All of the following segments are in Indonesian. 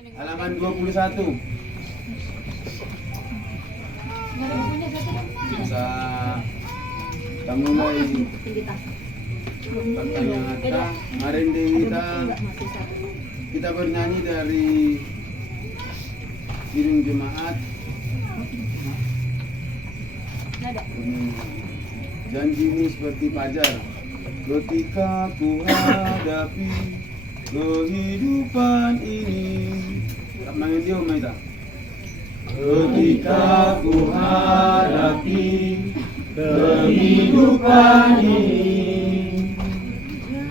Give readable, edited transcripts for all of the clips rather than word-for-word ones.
Halaman 21. Bisa kita mulai pertanyaan kita. Kemarin kita bernyanyi dari Kidung Jemaat. Janjimu seperti fajar ketika ku hadapi kehidupan ini. Manggil dia Umaida. Ketika ku hadapi kehidupan ini,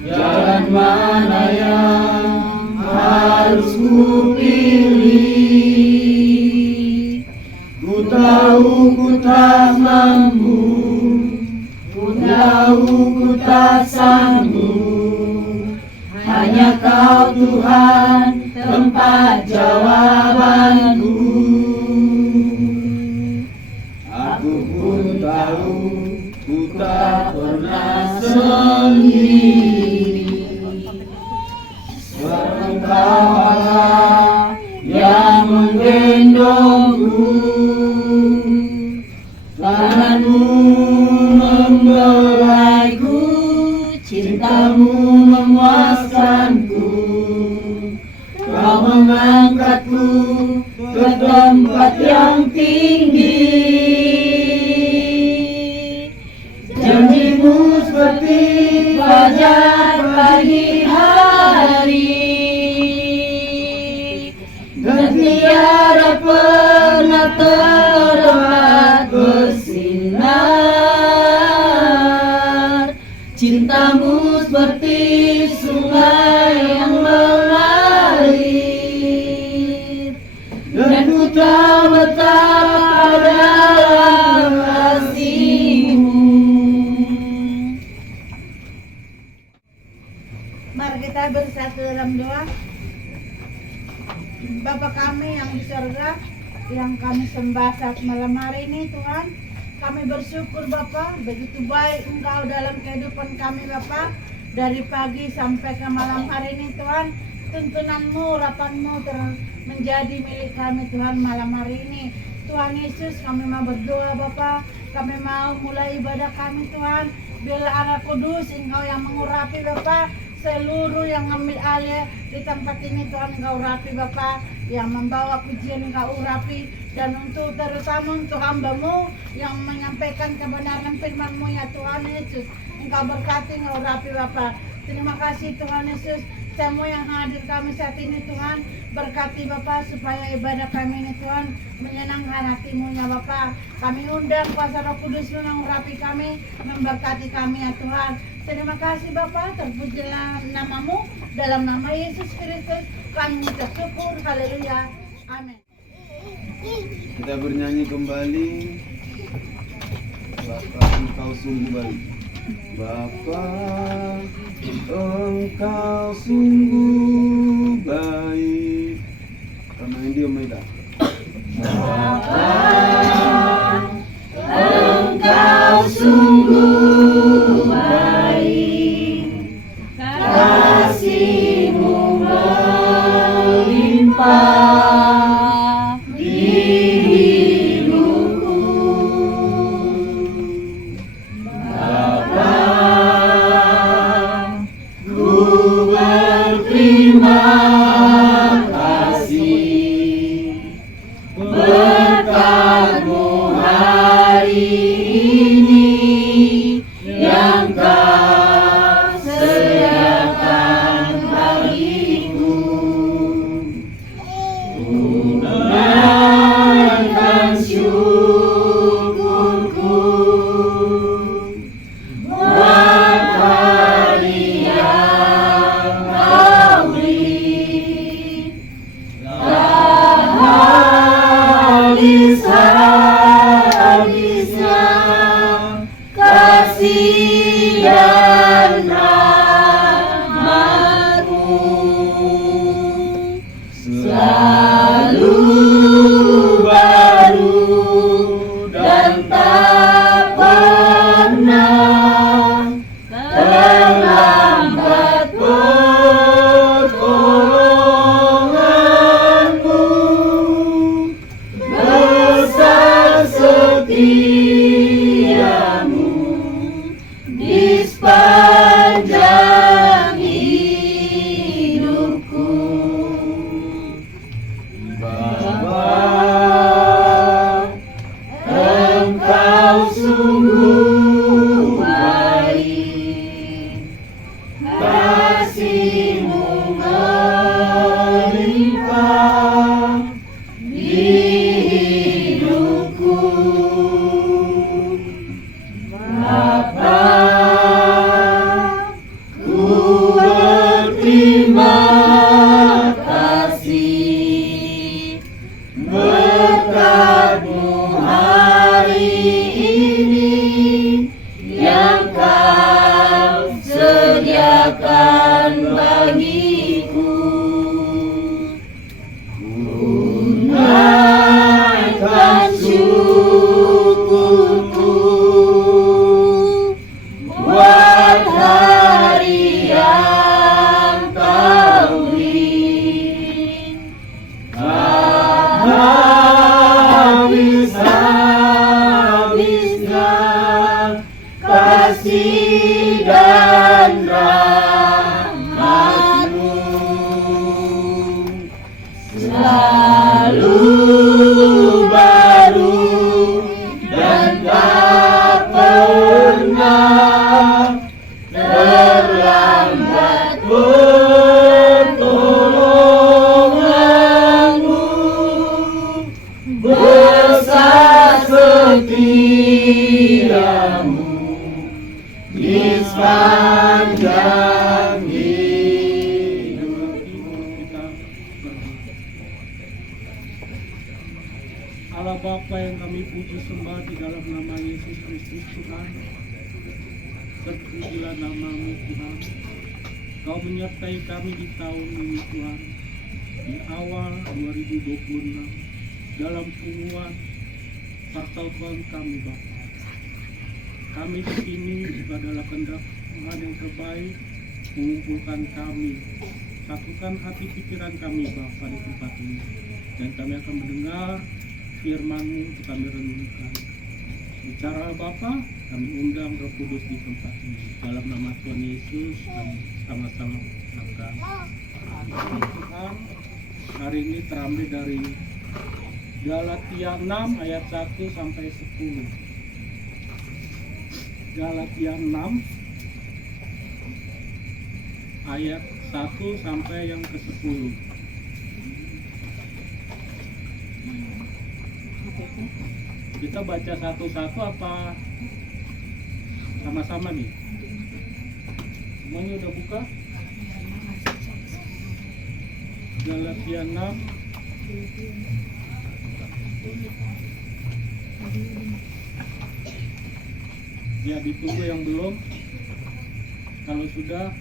jalan mana yang harus ku pilih? Ku tahu ku tak mampu, ku tahu ku tak sanggup. Hanya Kau Tuhan tempat jawabanku. Aku pun tahu ku tak pernah sendiri. Engkau Allah yang menggendongku. Tanganmu membelaiku, cintamu memuaskanku. Kau mengangkatku ke tempat yang tinggi. Janjimu seperti fajar pagi hari, dan tiada pernah terlambat bersinar. Cintamu seperti sungai yang mengalir, dan ku tahu betapa dalam kasih-Mu. Mari kita bersatu dalam doa. Bapa kami yang di surga, yang kami sembah saat malam hari ini Tuhan, kami bersyukur Bapa, begitu baik Engkau dalam kehidupan kami Bapa. Dari pagi sampai ke malam hari ini Tuhan, tuntunan-Mu, urapan-Mu menjadi milik kami Tuhan malam hari ini. Tuhan Yesus, kami mau berdoa Bapa, kami mau mulai ibadah kami Tuhan. Biarlah Anak Kudus Engkau yang mengurapi Bapa, seluruh yang ambil alih di tempat ini Tuhan Engkau urapi Bapa, yang membawa pujian Engkau urapi, dan untuk terutama untuk hamba-Mu yang menyampaikan kebenaran firman-Mu ya Tuhan Yesus, Engkau berkati, Engkau urapi Bapa. Terima kasih Tuhan Yesus, semua yang hadir kami saat ini Tuhan, berkati Bapa supaya ibadah kami ini Tuhan menyenangkan hati-Mu ya Bapa. Kami undang kuasa Roh Kudus-Mu yang urapi kami, memberkati kami ya Tuhan. Terima kasih Bapa, terpujilah nama-Mu, dalam nama Yesus Kristus kami minta syukur, haleluya, amin. Kita bernyanyi kembali. Bapa Engkau sungguh baik. Bapa Engkau sungguh baik. Ramai dia Umaida. Bapa Engkau sungguh baik, kasih-Mu melimpah di hidupku. Bapa, ku berterima kasih berkat-Mu hari ini yang Kau sediakan bagiku. Tunaikan syukurku buat hari yang Kau beri. Tak habis-habisnya kasih dan rahmat-Mu, selalu baru dan tak pernah terlambat pertolongan-Mu. sungguh baik, kasih-Mu melimpah di hidupku. Bapa, ku berterima kasih berkat-Mu hari ini yang Kau sediakan bagiku. Naikkan syukurku buat hari yang Kau beri. Habis-habisnya kasih dan rahmat-Mu selalu baru dan tak pernah terlambat. Pertolongan-Mu besar setia-Mu di sepanjang hidupku. Allah Bapa yang kami puji sembah di dalam nama Yesus Kristus Tuhan, terpujilah nama-Mu Tuhan. Kau menyertai kami di tahun ini Tuhan, di awal 2026 dalam pengumuman persatuan kami Bapa. Kami di sini juga adalah kehendak Tuhan yang terbaik mengumpulkan kami, satukan hati pikiran kami Bapa di tempat ini, dan kami akan mendengar firman-Mu untuk kami renungkan. Bicara Bapa, kami undang Roh Kudus di tempat ini. Dalam nama Tuhan Yesus kami sama-sama berdoa. Tuhan, hari ini terambil dari Galatia 6 ayat 1 sampai 10. Galatia 6 ayat 1 sampai yang ke-10. Kita baca satu-satu apa sama-sama nih? Semuanya udah buka? Galatia 6 ya, ditunggu yang belum. Kalau sudah,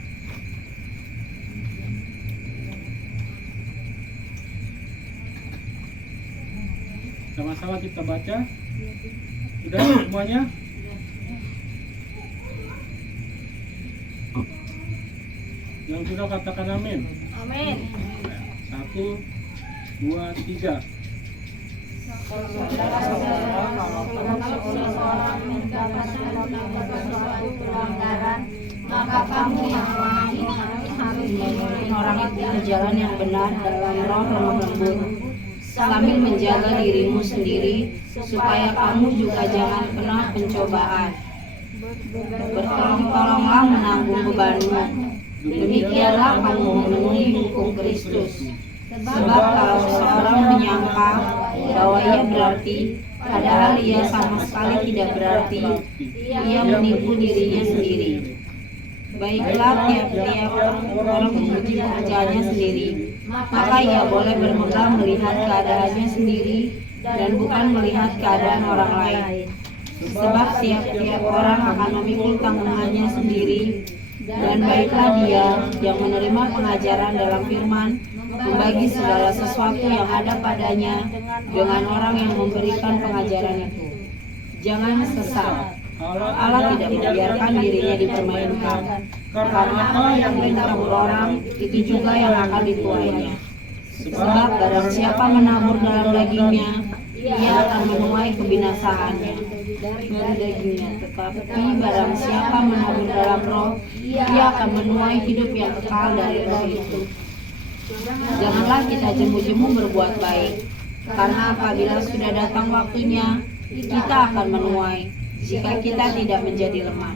sama-sama kita baca. Sudah semuanya? Yang sudah katakan amin. Amin. 1, 2, 3. Seseorang mendapatkan suatu pelanggaran, maka kamu yang lain harus menuntun orang itu ke jalan yang benar dalam roh lemah lembut, sambil menjaga dirimu sendiri, supaya kamu juga jangan kena pencobaan. Bertolong-tolonglah menanggung bebanmu, demikianlah kamu memenuhi hukum Kristus. Sebab kalau seseorang menyangka bahwa ia berarti, padahal ia sama sekali tidak berarti, ia menipu dirinya sendiri. Baiklah, tiap-tiap orang memuji pekerjaannya sendiri, maka ia boleh bermegah melihat keadaannya sendiri dan bukan melihat keadaan orang lain. Sebab tiap-tiap orang akan memikul tanggungannya sendiri, dan baiklah dia yang menerima pengajaran dalam firman membagi segala sesuatu yang ada padanya dengan orang yang memberikan pengajaran itu. Jangan sesat. Allah tidak membiarkan dirinya dipermainkan, karena apa yang ditabur orang itu juga yang akan dituainya. Sebab barang siapa menabur dalam dagingnya, ia akan menuai kebinasaannya dari dagingnya. Tetapi barang siapa menabur dalam roh, ia akan menuai hidup yang kekal dari roh itu. Janganlah kita jemu-jemu berbuat baik, karena apabila sudah datang waktunya, kita akan menuai jika kita tidak menjadi lemah.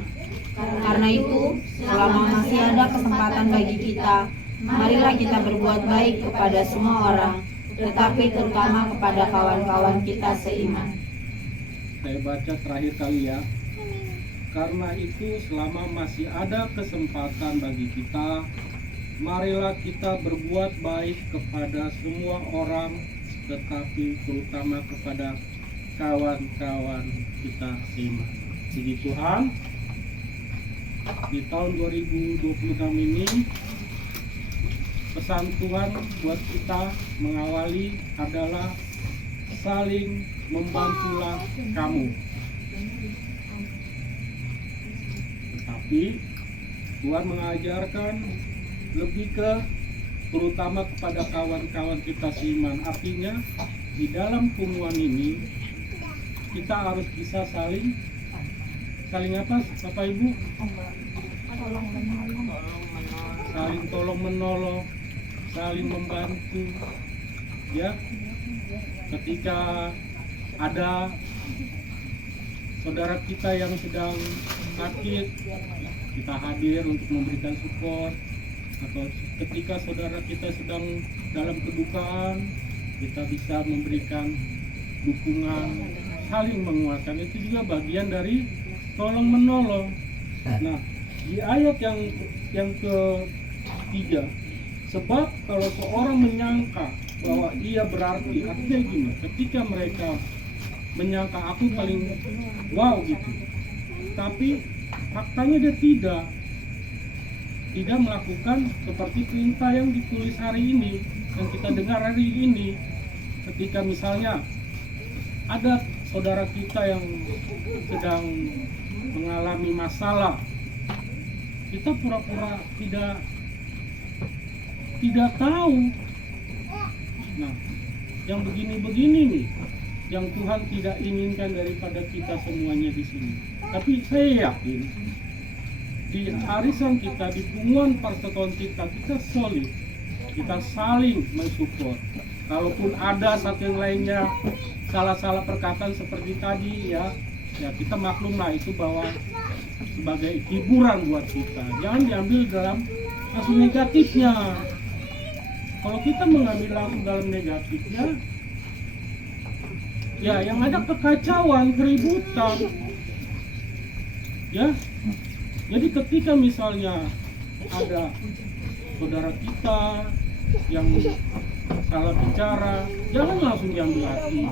Karena itu, selama masih ada kesempatan bagi kita, marilah kita berbuat baik kepada semua orang, tetapi terutama kepada kawan-kawan kita seiman. Saya baca terakhir kali ya. Karena itu selama masih ada kesempatan bagi kita, marilah kita berbuat baik kepada semua orang, tetapi terutama kepada kawan-kawan kita seiman. Puji Tuhan, di tahun 2026 ini pesan Tuhan buat kita mengawali adalah saling membantulah kamu. Tetapi Tuhan mengajarkan lebih ke terutama kepada kawan-kawan kita seiman. Artinya di dalam hubungan ini kita harus bisa saling apa Bapak Ibu? Saling tolong menolong, saling membantu. Ya, ketika ada saudara kita yang sedang sakit, kita hadir untuk memberikan support. Atau ketika saudara kita sedang dalam kedukaan, kita bisa memberikan dukungan, saling menguatkan. Itu juga bagian dari tolong menolong. Nah, di ayat yang ketiga, sebab kalau seorang menyangka bahwa ia berarti, artinya gini, ketika mereka menyangka aku paling wow gitu, tapi faktanya dia tidak melakukan seperti perintah yang ditulis hari ini, yang kita dengar hari ini. Ketika misalnya ada saudara kita yang sedang mengalami masalah, kita pura-pura tidak tahu. Nah, yang begini-begini nih, yang Tuhan tidak inginkan daripada kita semuanya di sini. Tapi saya yakin di arisan kita, di hubungan persekutuan kita solid, kita saling mensupport. Kalaupun ada satu yang lainnya salah-salah perkataan seperti tadi ya kita maklumlah, itu bahwa sebagai hiburan buat kita. Jangan diambil dalam langsung negatifnya. Kalau kita mengambil langsung dalam negatifnya, ya yang ada kekacauan, keributan. Ya. Jadi ketika misalnya ada saudara kita yang salah bicara, jangan langsung diambil hati.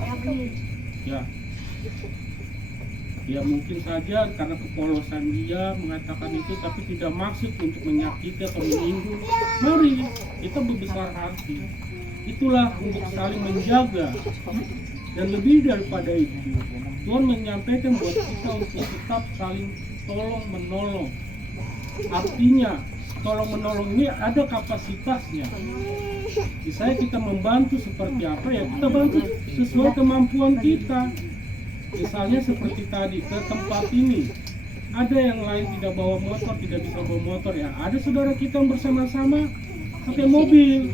Ya mungkin saja karena kepolosan dia mengatakan itu, tapi tidak maksud untuk menyakiti atau menyinggung. Mari kita berbesar hati. Itulah untuk saling menjaga. Dan lebih daripada itu, Tuhan menyampaikan buat kita untuk tetap saling tolong menolong. Artinya tolong menolong ini ada kapasitasnya. Misalnya kita membantu seperti apa ya, kita bantu sesuai kemampuan kita. Misalnya seperti tadi ke tempat ini, ada yang lain tidak bawa motor, tidak bisa bawa motor ya, ada saudara kita yang bersama-sama pakai mobil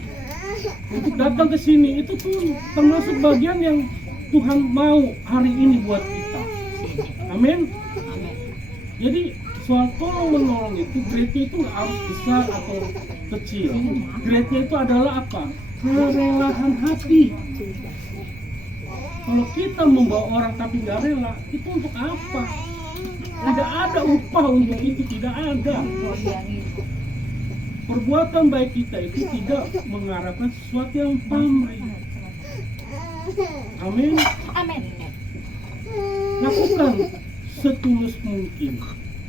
untuk datang ke sini. Itu tuh termasuk bagian yang Tuhan mau hari ini buat kita. Amin. Jadi soal tolong menolong itu grade-nya itu harus besar atau kecil. Grade-nya itu adalah apa? Kerelaan hati. Kalau kita membawa orang tapi nggak rela, itu untuk apa? Tidak ada upah untuk itu, tidak ada. Perbuatan baik kita itu tidak mengharapkan sesuatu yang pamrih. Amin. Amin. Lakukan setulus mungkin.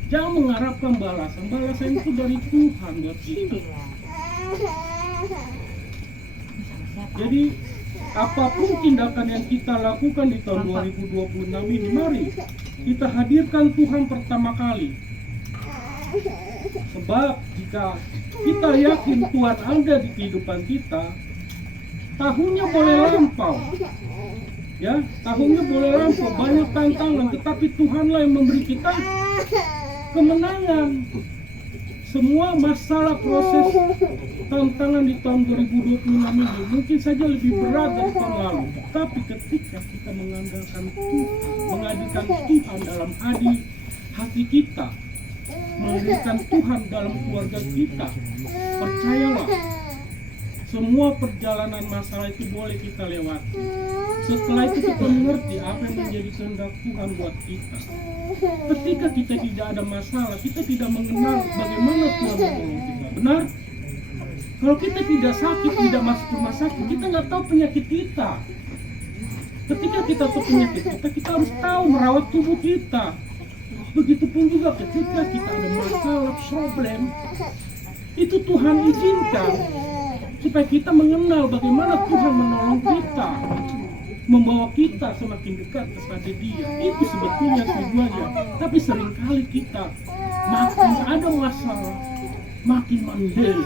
Jangan mengharapkan balasan. Balasan itu dari Tuhan buat kita. Jadi apapun tindakan yang kita lakukan di tahun 2026 ini, mari kita hadirkan Tuhan pertama kali. Sebab jika kita yakin Tuhan ada di kehidupan kita, tahunnya boleh lampau. Ya, tahunnya boleh lampau, banyak tantangan, tetapi Tuhanlah yang memberi kita kemenangan. semua masalah proses tantangan di tahun 2026 ini mungkin saja lebih berat dari tahun lalu. Tapi ketika kita mengandalkan Tuhan, menghadirkan Tuhan dalam hati kita, menghadirkan Tuhan dalam keluarga kita, percayalah, semua perjalanan masalah itu boleh kita lewati. Setelah itu kita mengerti apa yang menjadi kehendak Tuhan buat kita. Ketika kita tidak ada masalah, kita tidak mengenal bagaimana Tuhan menolong kita. Benar? Kalau kita tidak sakit, tidak masuk rumah sakit, kita nggak tahu penyakit kita. Ketika kita tahu penyakit kita harus tahu merawat tubuh kita. Begitupun juga ketika kita ada masalah, problem, itu Tuhan izinkan supaya kita mengenal bagaimana Tuhan menolong kita, membawa kita semakin dekat kepada Dia. Itu sebetulnya tujuannya. Tapi seringkali kita makin ada masalah, makin mandel.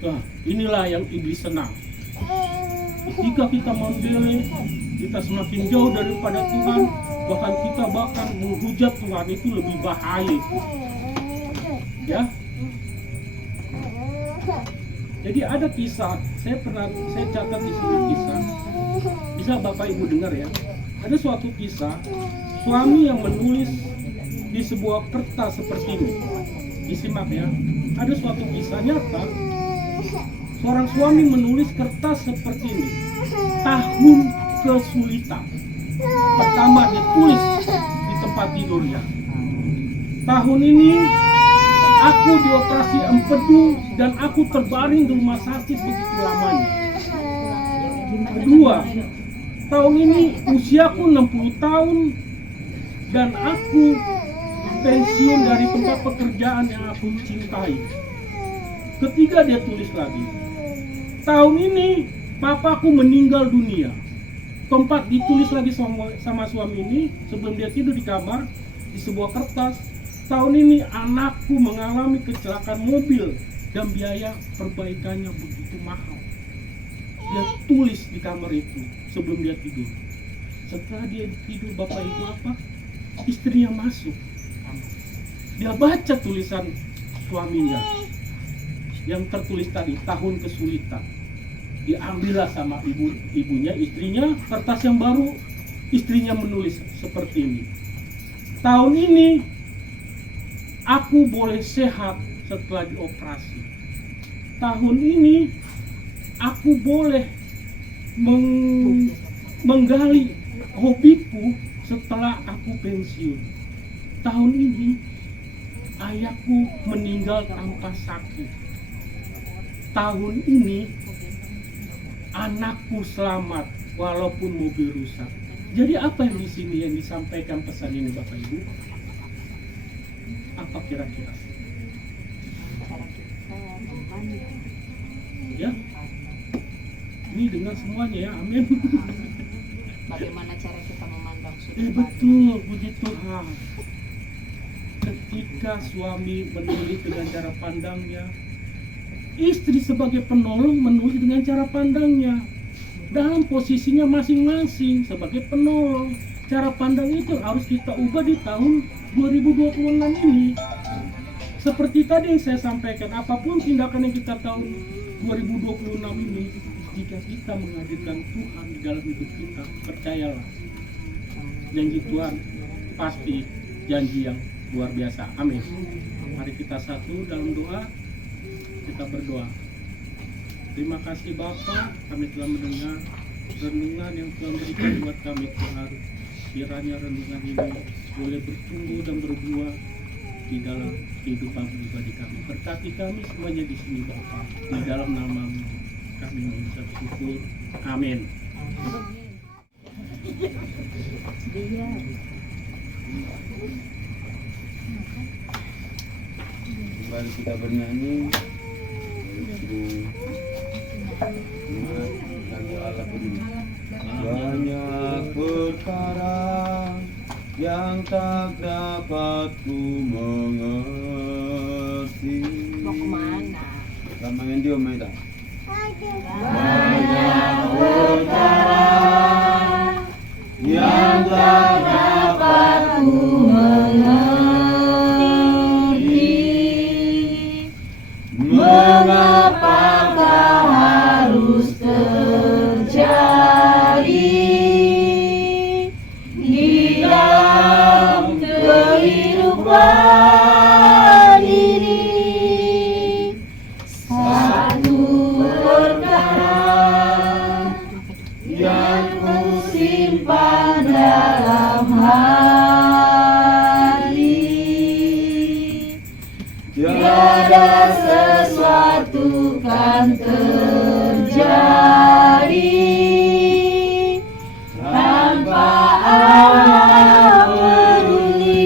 Nah, inilah yang iblis senang. Ketika kita mandel, kita semakin jauh daripada Tuhan, bahkan kita menghujat Tuhan, itu lebih bahaya. Ya. Jadi ada kisah, saya catat di sini kisah. Bisa Bapak Ibu dengar ya. Ada suatu kisah suami yang menulis di sebuah kertas seperti ini. Disimak ya. Ada suatu kisah nyata. Seorang suami menulis kertas seperti ini. Tahun kesulitan. Pertama dia tulis di tempat tidurnya. Tahun ini aku dioperasi empedu dan aku terbaring di rumah sakit begitu lamanya. Kedua, tahun ini usiaku 60 tahun dan aku pensiun dari tempat pekerjaan yang aku cintai. Ketiga dia tulis lagi, tahun ini papaku meninggal dunia. Keempat ditulis lagi sama suami ini sebelum dia tidur di kamar di sebuah kertas. Tahun ini anakku mengalami kecelakaan mobil dan biaya perbaikannya begitu mahal. Dia tulis di kamar itu sebelum dia tidur. Setelah dia tidur, Bapak Ibu apa? Istrinya masuk. Dia baca tulisan suaminya yang tertulis tadi, tahun kesulitan. Diambillah sama ibunya, istrinya, kertas yang baru. Istrinya menulis seperti ini. Tahun ini aku boleh sehat setelah dioperasi. Tahun ini aku boleh menggali hobiku setelah aku pensiun. Tahun ini ayahku meninggal tanpa sakit. Tahun ini anakku selamat walaupun mobil rusak. Jadi apa yang di sini yang disampaikan pesan ini Bapak Ibu? Apa kira-kira? Ya, ini dengar semuanya ya, amin. Bagaimana cara kita memandang Betul, puji Tuhan. Ketika suami menulis dengan cara pandangnya, istri sebagai penolong menulis dengan cara pandangnya. Dalam posisinya masing-masing sebagai penolong. Cara pandang itu harus kita ubah di tahun 2026 ini. Seperti tadi yang saya sampaikan, apapun tindakan yang kita tahun 2026 ini, jika kita menghadirkan Tuhan di dalam hidup kita, percayalah, janji Tuhan pasti janji yang luar biasa. Amin. Mari kita satu dalam doa, kita berdoa. Terima kasih Bapa, kami telah mendengar renungan yang Tuhan berikan buat kami Tuhan. Kiranya renungan ini boleh bertumbuh dan berbuah di dalam kehidupan pribadi kami. Berkati kami semuanya di sini Bapa. Di dalam nama-Mu kami mengucap syukur. Amin. Kembali kita bernyanyi lagu Allah ini. Banyak perkara yang tak dapat ku mengerti. mau kemana? Sama yang dia main tak? Banyak perkara yang tak dapat ku mengerti. Mengapakah harus terjadi di dalam kehidupan ini? Satu perkara yang ku simpan dalam hati, tiada sesuatu kan terjadi tanpa Allah peduli.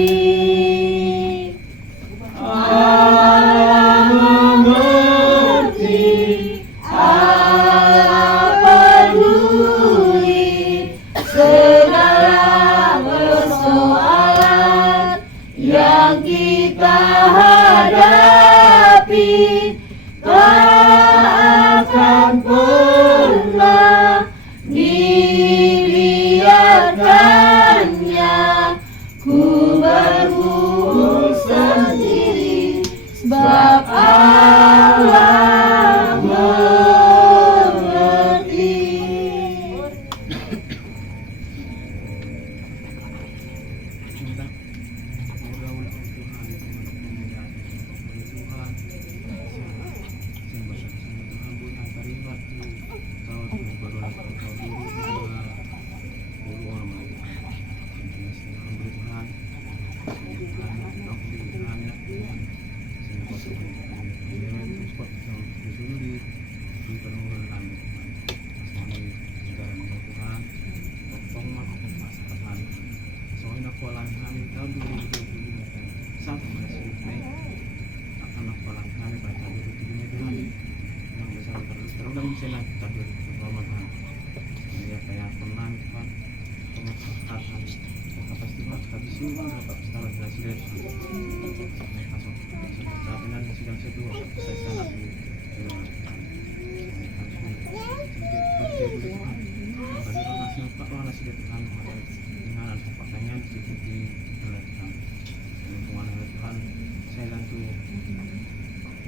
Allah mengerti, Allah peduli segala persoalan yang kita hadapi. Tak akan pernah dibiarkannya ku bergumul sendiri, sebab Allah mengerti.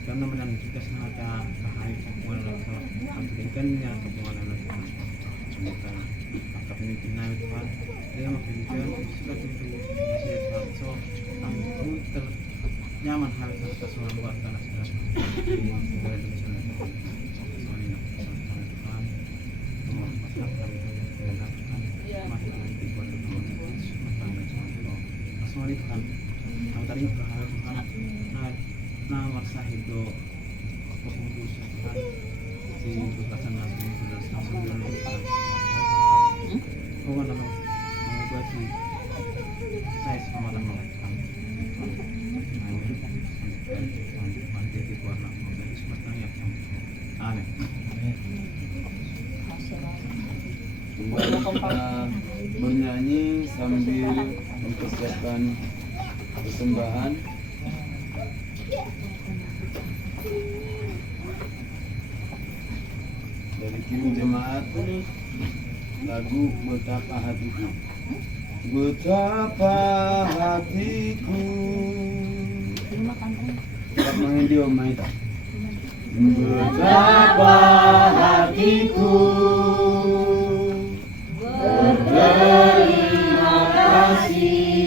Karena menandakan sengaja bahaya hubungan Allah, ambilkannya hubungan Allah. Semoga akap ini benar Tuhan. Dia memberikan surat itu hasil Tuhan. So, kamu ternyaman hal atas orang buat karena sudah ini boleh tulisan Tuhan. Soalnya Tuhan, semua masalah kami dengan Tuhan masih dibuat Tuhan. Asmali Tuhan, kami tadi berharap Tuhan. Nama sahid do pengurus Tuhan si bekasan langsung sudah langsung dilakukan. Nama mengubah si saya sekamatan melakukan. Jadi warna menjadi semacam yang aneh. Kita bernyanyi sambil mempersiapkan persembahan. Dari Kim Jemaat, lagu Betapa Hatiku. Betapa hatiku. Tak main dia main tak. Betapa hatiku berterima kasih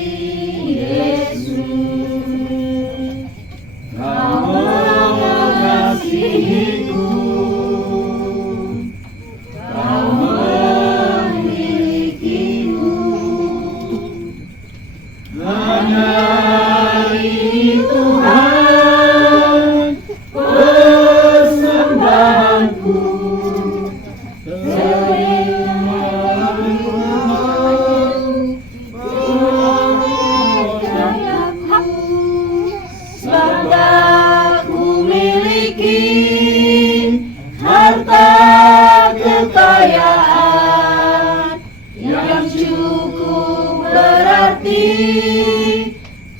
Yesus, Kau mengasihiku.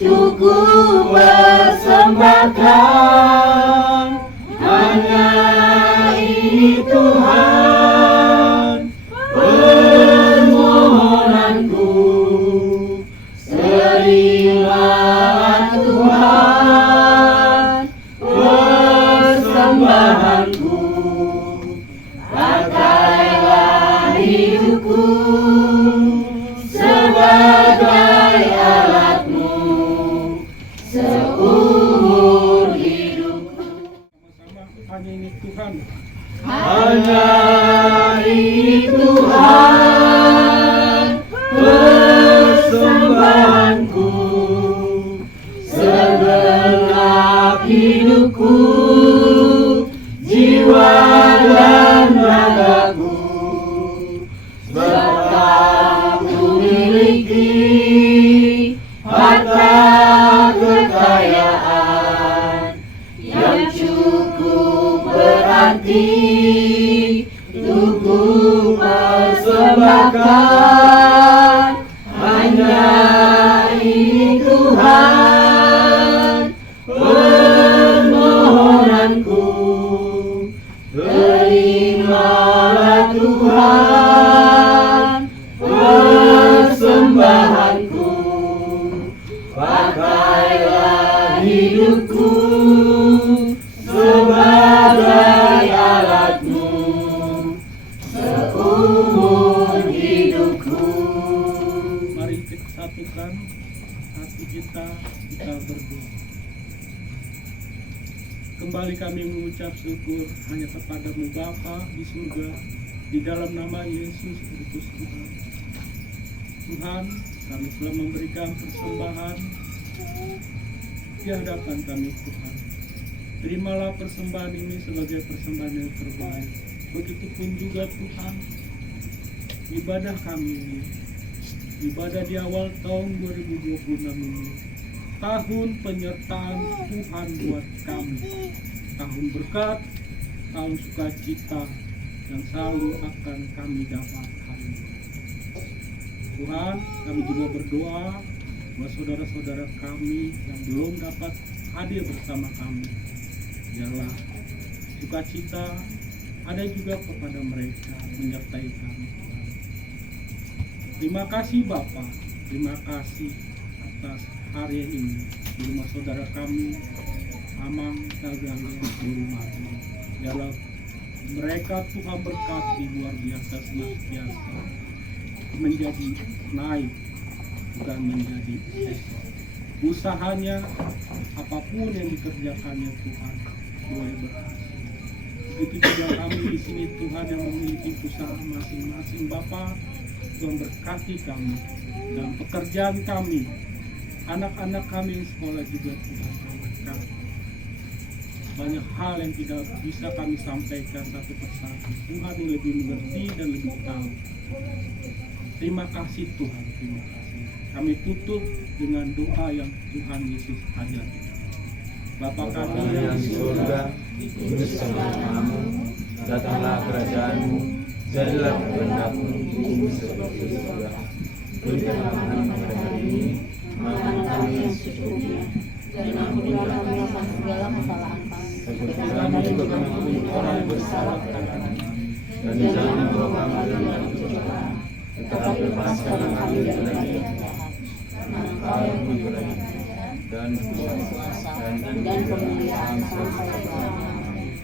Cukup persembahkan hanya ini Tuhan, permohonanku terima Tuhan, persembahkan Tuhan. Hanya ini Tuhan persembahanku, segenap hidupku, jiwa dan ragaku, sebab Kamu miliki harta kekayaan yang cukup berarti untuk ku persembahkan. Hanya ini Tuhan permohonanku, terimalah Tuhan persembahanku, pakailah hidupku sebagai alatmu seumur hidupku. Mari kita satukan hati kita berdoa. Kembali kami mengucap syukur hanya kepadamu Bapa di surga, di dalam nama Yesus Kristus Tuhan. Tuhan, kami telah memberikan persembahan di hadapan kami Tuhan. Terimalah persembahan ini sebagai persembahan yang terbaik. Begitupun juga Tuhan, ibadah kami ini, ibadah di awal tahun 2026 ini, tahun penyertaan Tuhan buat kami, tahun berkat, tahun sukacita yang selalu akan kami dapatkan. Tuhan, kami juga berdoa buat saudara-saudara kami yang belum dapat hadir bersama kami. Biarlah sukacita ada juga kepada mereka, menyertai kami. Terima kasih Bapa, terima kasih atas hari ini di rumah saudara kami, Amang Tagale di rumah ini. Biarlah mereka Tuhan berkati luar biasa, senantiasa menjadi naik, bukan menjadi esok. Usahanya apapun yang dikerjakannya Tuhan boleh berhasil. Begitu juga kami di sini Tuhan yang memiliki usaha masing-masing. Bapa, Tuhan berkati kami dalam pekerjaan kami, anak-anak kami yang sekolah juga Tuhan berkati. Banyak hal yang tidak bisa kami sampaikan satu persatu. Tuhan lebih mengerti dan lebih tahu. Terima kasih Tuhan, terima kasih. Kami tutup dengan doa yang Tuhan Yesus ajari. Bapa kami yang di surga, dikuduskanlah namamu, datanglah kerajaanmu, jadilah kehendakmu di bumi seperti di surga. Berikanlah kami pada hari ini makan kami yang secukupnya, dan ampunilah kami akan segala kesalahan kami, seperti kami juga mengampuni orang yang bersalah kepada kami. Dan jangan membawa kami dalam pencobaan, tetapi lepaskanlah kami dari yang jahat. Karena Engkau yang punya kerajaan dan kuasa dan kemuliaan sampai selamanya.